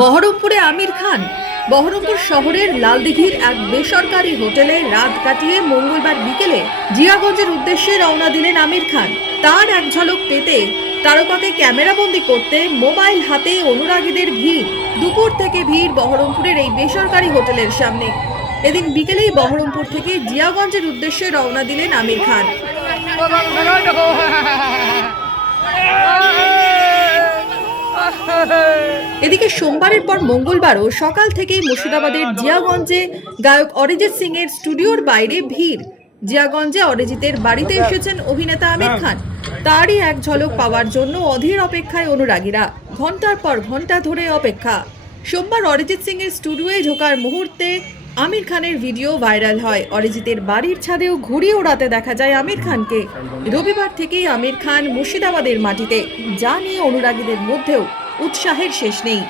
বহরমপুরে আমির খান। বহরমপুর শহরের লালদিঘির এক বেসরকারি হোটেলে রাত কাটিয়ে মঙ্গলবার বিকেলে জিয়াগঞ্জের উদ্দেশ্যে রওনা দিলেন আমির খান। তার এক ঝলক পেতে তারকাকে ক্যামেরাবন্দি করতে মোবাইল হাতে অনুরাগীদের ভিড়। দুপুর থেকে ভিড় বহরমপুরের এই বেসরকারি হোটেলের সামনে। এদিন বিকেলেই বহরমপুর থেকে জিয়াগঞ্জের উদ্দেশ্যে রওনা দিলেন আমির খান। এদিকে সোমবারের পর মঙ্গলবারও সকাল থেকেই মুর্শিদাবাদের জিয়াগঞ্জে গায়ক অরিজিৎ সিং এর স্টুডিওর বাইরে ভিড়। জিয়াগঞ্জে অরিজিতের বাড়িতে এসেছেন অভিনেতা আমির খান। তারই এক ঝলক পাওয়ার জন্য অধীর অপেক্ষায় অনুরাগীরা। ঘন্টার পর ঘন্টা ধরে অপেক্ষা। সোমবার অরিজিৎ সিং এর স্টুডিওয়ে ঢোকার মুহূর্তে আমির খানের ভিডিও ভাইরাল হয়। অরিজিতের বাড়ির ছাদেও ঘুড়ি ওড়াতে দেখা যায় আমির খানকে। রবিবার থেকেই আমির খান মুর্শিদাবাদের মাটিতে, যা নিয়ে অনুরাগীদের মধ্যেও উৎসাহের শেষ নেই।